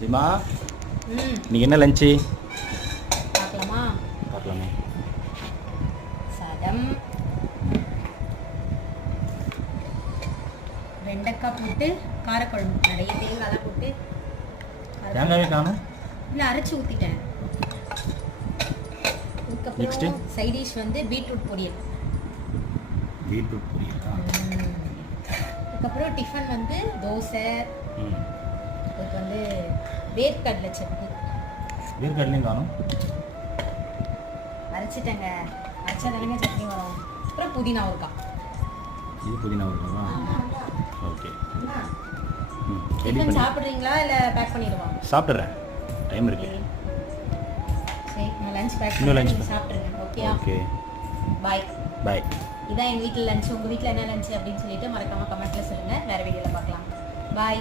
ஜிமா இன்னைக்கு என்ன லஞ்சு பார்க்கலாமே. சாதம், வெண்டைக்காய் போட்டு காரக்குழம்பு, நிறைய தேங்காய்லாம் போட்டு. தேங்காயே காணும். இல்லை, அரைச்சி ஊற்றிட்டேன். அதுக்கப்புறம் சைட் டிஷ் வந்து பீட்ரூட் பொரியல். அதுக்கப்புறம் டிஃபன் வந்து தோசை. அதுக்கு வந்து வேர்க்கடலை சட்னி. வேர்க்கடலையும் காணும். அரைச்சிட்டேங்க. அரைச்சா தானேங்க சட்னி வரும். அப்புறம் புதினா ஊறுகாய். இது புதினா ஊறுகாவா? ஓகே. டிஃபன் சாப்பிட்றீங்களா இல்லை பேக் பண்ணிடுவா? சாப்பிட்றேன், டைம் இருக்கு. சரி, நான் லஞ்ச் பேக் இன்னும் லஞ்ச் சாப்பிட்றேன். ஓகேயா? ஓகே, பாய். பாய். இதான் எங்கள் வீட்டில் லஞ்ச். உங்கள் வீட்டில் என்ன லஞ்ச் அப்படின்னு சொல்லிட்டு மறக்காமல் கமெண்ட்டில் சொல்லுங்கள். வேறு வீடியோவில் பார்க்கலாம். பாய்.